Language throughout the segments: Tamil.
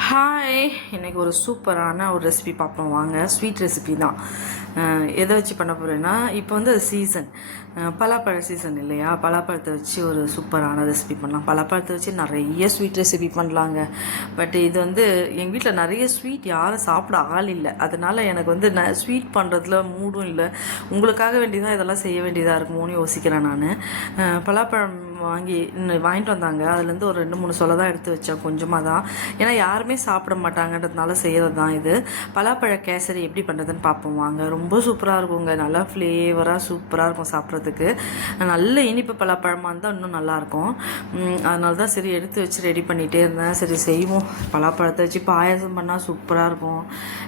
ஹாய், இன்றைக்கி ஒரு சூப்பரான ஒரு ரெசிபி பார்ப்போம் வாங்க. ஸ்வீட் ரெசிபி தான். எதை வச்சு பண்ண போகிறேன்னா, இப்போ வந்து அது சீசன், பலாப்பழ சீசன் இல்லையா? பலாப்பழத்தை வச்சு ஒரு சூப்பரான ரெசிபி பண்ணலாம். பலாப்பழத்தை வச்சு நிறைய ஸ்வீட் ரெசிபி பண்ணலாங்க. பட் இது வந்து எங்கள் வீட்டில் நிறைய ஸ்வீட் யாரும் சாப்பிட ஆள் இல்லை. அதனால் எனக்கு வந்து ஸ்வீட் பண்ணுறதுல மூடும் இல்லை. உங்களுக்காக வேண்டியதான் இதெல்லாம் செய்ய வேண்டியதாக இருக்குமோன்னு யோசிக்கிறேன் நான். பலாப்பழம் வாங்கிட்டு வந்தாங்க. அதுலேருந்து ஒரு 2-3 சொல்ல தான் எடுத்து வச்சேன், கொஞ்சமாக தான். ஏன்னா யாருமே சாப்பிட மாட்டாங்கன்றதுனால செய்கிறது தான் இது. பலாப்பழ கேசரி எப்படி பண்ணுறதுன்னு பார்ப்போம் வாங்க. ரொம்ப சூப்பராக இருக்குங்க. நல்லா ஃப்ளேவராக சூப்பராக இருக்கும் சாப்பிட்றதுக்கு. நல்ல இனிப்பு பலாப்பழமாக இருந்தால் இன்னும் நல்லாயிருக்கும். அதனால தான் சரி எடுத்து வச்சு ரெடி பண்ணிகிட்டே இருந்தேன். சரி செய்வோம். பலாப்பழத்தை வச்சு பாயாசம் பண்ணால் சூப்பராக இருக்கும்.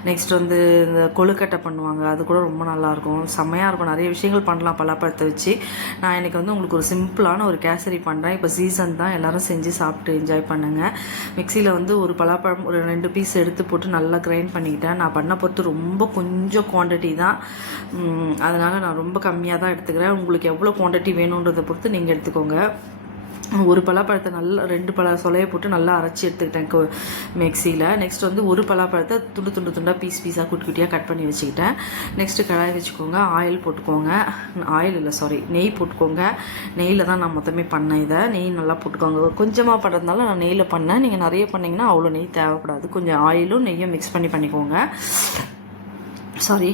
நெக்ஸ்ட் வந்து இந்த கொழுக்கட்டை பண்ணுவாங்க, அது கூட ரொம்ப நல்லாயிருக்கும், செம்மையாக இருக்கும். நிறைய விஷயங்கள் பண்ணலாம் பலாப்பழத்தை வச்சு. நான் இன்றைக்கி வந்து உங்களுக்கு ஒரு சிம்பிளான ஒரு கேசரி பண்ணுறேன். இப்போ சீசன் தான், எல்லோரும் செஞ்சு சாப்பிட்டு என்ஜாய் பண்ணுங்கள். மிக்சியில் வந்து ஒரு பலாப்பழம் ஒரு 2 பீஸ் எடுத்து போட்டு நல்லா கிரைண்ட் பண்ணிக்கிட்டேன். நான் பண்ண பொறுத்து ரொம்ப கொஞ்சம் குவான்டிட்டி தான், அதனால் நான் ரொம்ப கம்மியாக தான் எடுத்துக்கிறேன். உங்களுக்கு எவ்வளோ குவான்டிட்டி வேணுன்றதை பொறுத்து நீங்கள் எடுத்துக்கோங்க. ஒரு பலாப்பழத்தை நல்லா 2 சொலையை போட்டு நல்லா அரைச்சி எடுத்துக்கிட்டேன் மிக்சியில். நெக்ஸ்ட் வந்து ஒரு பலாப்பழத்தை துண்டாக பீஸாக குட்டியாக கட் பண்ணி வச்சுக்கிட்டேன். நெக்ஸ்ட்டு கடாய் வச்சுக்கோங்க, ஆயில் போட்டுக்கோங்க. ஆயில் இல்லை, சாரி, நெய் போட்டுக்கோங்க. நெய்யில் தான் நான் மொத்தமே பண்ணேன். இதை நெய் நல்லா போட்டுக்கோங்க. கொஞ்சமாக பண்ணுறதுனால நான் நெய்யில் பண்ணேன். நீங்கள் நிறைய பண்ணிங்கன்னா அவ்வளோ நெய் தேவைப்படாது. கொஞ்சம் ஆயிலும் நெய்யும் மிக்ஸ் பண்ணிக்கோங்க. சாரி,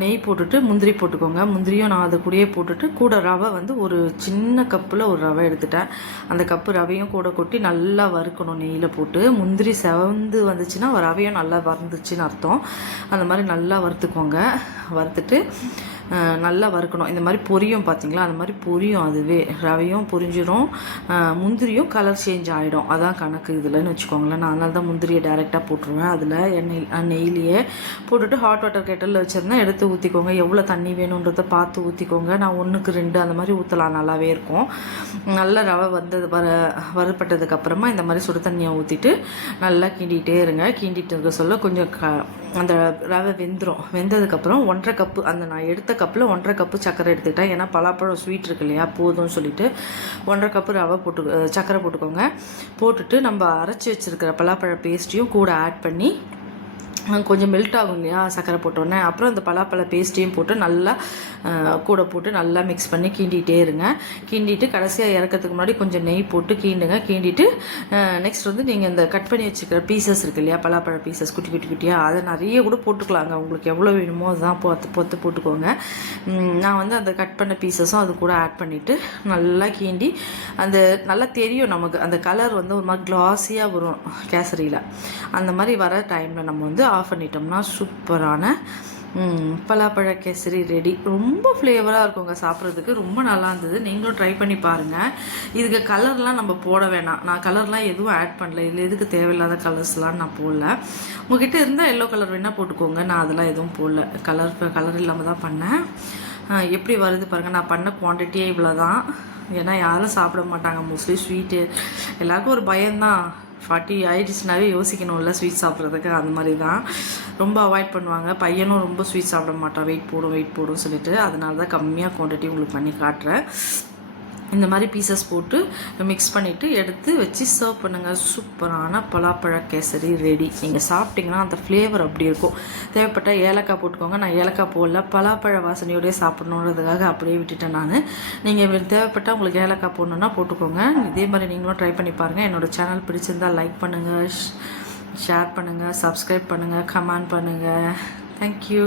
நெய் போட்டுட்டு முந்திரி போட்டுக்கோங்க. முந்திரியும் நான் அதை கூடயே போட்டுட்டு, கூட ரவை வந்து ஒரு சின்ன கப்பில் ஒரு ரவை எடுத்துட்டேன். அந்த கப்பு ரவையும் கூட கொட்டி நல்லா வறுக்கணும் நெய்யில் போட்டு. முந்திரி செவந்து வந்துச்சுன்னா ரவையும் நல்லா வறுந்துச்சுன்னு அர்த்தம். அந்த மாதிரி நல்லா வறுத்துக்கோங்க. வறுத்துட்டு நல்லா வறுக்கணும். இந்த மாதிரி பொரியும் பார்த்தீங்களா, அந்த மாதிரி பொரியும். அதுவே ரவையும் பொரிஞ்சிடும், முந்திரியும் கலர் சேஞ்ச் ஆகிடும். அதான் கணக்கு இதில்னு வச்சுக்கோங்களேன். நான் அதனால தான் முந்திரியை டைரெக்டாக போட்டுருவேன். அதில் நெய்லேயே போட்டுட்டு ஹாட் வாட்டர் கேட்டலில் வச்சுருந்தா எடுத்து ஊற்றிக்கோங்க. எவ்வளோ தண்ணி வேணுன்றதை பார்த்து ஊற்றிக்கோங்க. நான் 1க்கு 2 அந்த மாதிரி ஊற்றலாம், நல்லாவே இருக்கும். நல்லா ரவை வறுப்பட்டதுக்கப்புறமா இந்த மாதிரி சுடு தண்ணியை ஊற்றிட்டு நல்லா கிண்டிகிட்டே இருங்க. கிண்டிட்டு இருக்க சொல்ல கொஞ்சம் அந்த ரவை வெந்ததுக்கப்புறம் 1.5 கப்பு, அந்த நான் எடுத்த கப்பில் 1.5 கப்பு சர்க்கரை எடுத்துக்கிட்டேன். ஏன்னா பலாப்பழம் ஸ்வீட் இருக்கு இல்லையா, போதும்னு சொல்லிட்டு 1.5 கப்பு ரவை சர்க்கரை போட்டுக்கோங்க. போட்டுட்டு நம்ம அரைச்சி வச்சுருக்கிற பலாப்பழ பேஸ்ட்டையும் கூட ஆட் பண்ணி கொஞ்சம் மெல்ட் ஆகும் இல்லையா சர்க்கரை போட்டோன்னே. அப்புறம் அந்த பலாப்பழ பேஸ்ட்டையும் போட்டு நல்லா கூட போட்டு நல்லா மிக்ஸ் பண்ணி கிண்டிகிட்டே இருங்க. கிண்டிட்டு கடைசியாக இறக்கிறதுக்கு முன்னாடி கொஞ்சம் நெய் போட்டு கிண்டுங்க. கிண்டிட்டு நெக்ஸ்ட் வந்து நீங்கள் இந்த கட் பண்ணி வச்சுக்கிற பீசஸ் இருக்குது இல்லையா, பலாப்பழ பீசஸ் குட்டியாக, அதை நிறைய கூட போட்டுக்கலாங்க. உங்களுக்கு எவ்வளோ வேணுமோ அதுதான் பொத்து போட்டுக்கோங்க. நான் வந்து அந்த கட் பண்ண பீசஸும் அது கூட ஆட் பண்ணிவிட்டு நல்லா கிண்டி, அந்த நல்லா தெரியும் நமக்கு, அந்த கலர் வந்து ஒரு மாதிரி கிளாஸியாக வரும் கேசரியில். அந்த மாதிரி வர டைமில் நம்ம வந்து ஆஃப் பண்ணிட்டோம்னா சூப்பரான பலாப்பழ கேசரி ரெடி. ரொம்ப ஃப்ளேவராக இருக்குங்க, சாப்பிட்றதுக்கு ரொம்ப நல்லா இருந்தது. நீங்களும் ட்ரை பண்ணி பாருங்கள். இதுக்கு கலர்லாம் நம்ம போட வேணாம். நான் கலர்லாம் எதுவும் ஆட் பண்ணல. இதில் எதுக்கு தேவையில்லாத கலர்ஸ்லாம் நான் போடல. உங்ககிட்ட இருந்தால் எல்லோ கலர் வேணால் போட்டுக்கோங்க. நான் அதெல்லாம் எதுவும் போடல. கலர் இல்லாமல் தான் பண்ணேன். எப்படி வருது பாருங்கள். நான் பண்ண குவான்டிட்டியே இவ்வளோ தான். ஏன்னா யாரும் சாப்பிட மாட்டாங்க மோஸ்ட்லி ஸ்வீட்டு. எல்லாருக்கும் ஒரு பயம்தான், 40 ஆயிடுச்சுனாவே யோசிக்கணும்ல ஸ்வீட் சாப்பிட்றதுக்கு. அந்த மாதிரி தான் ரொம்ப அவாய்ட் பண்ணுவாங்க. பையனும் ரொம்ப ஸ்வீட் சாப்பிட மாட்டான், வெயிட் போடும் சொல்லிட்டு. அதனால தான் கம்மியாக குவான்டிட்டி உங்களுக்கு பண்ணி காட்டுறேன். இந்த மாதிரி பீசஸ் போட்டு மிக்ஸ் பண்ணிவிட்டு எடுத்து வச்சு சர்வ் பண்ணுங்கள். சூப்பரான பலாப்பழ கேசரி ரெடி. நீங்கள் சாப்பிட்டிங்கன்னா அந்த ஃப்ளேவர் அப்படி இருக்கும். தேவைப்பட்ட ஏலக்காய் போட்டுக்கோங்க. நான் ஏலக்காய் போடல, பலாப்பழ வாசனையோடய சாப்பிட்ணுன்றதுக்காக அப்படியே விட்டுட்டேன் நான். நீங்கள் தேவைப்பட்டால் உங்களுக்கு ஏலக்காய் போடணுன்னா போட்டுக்கோங்க. இதே மாதிரி நீங்களும் ட்ரை பண்ணி பாருங்கள். என்னோடய சேனல் பிடிச்சிருந்தால் லைக் பண்ணுங்கள், ஷேர் பண்ணுங்கள், சப்ஸ்கிரைப் பண்ணுங்கள், கமெண்ட் பண்ணுங்கள். தேங்க்யூ.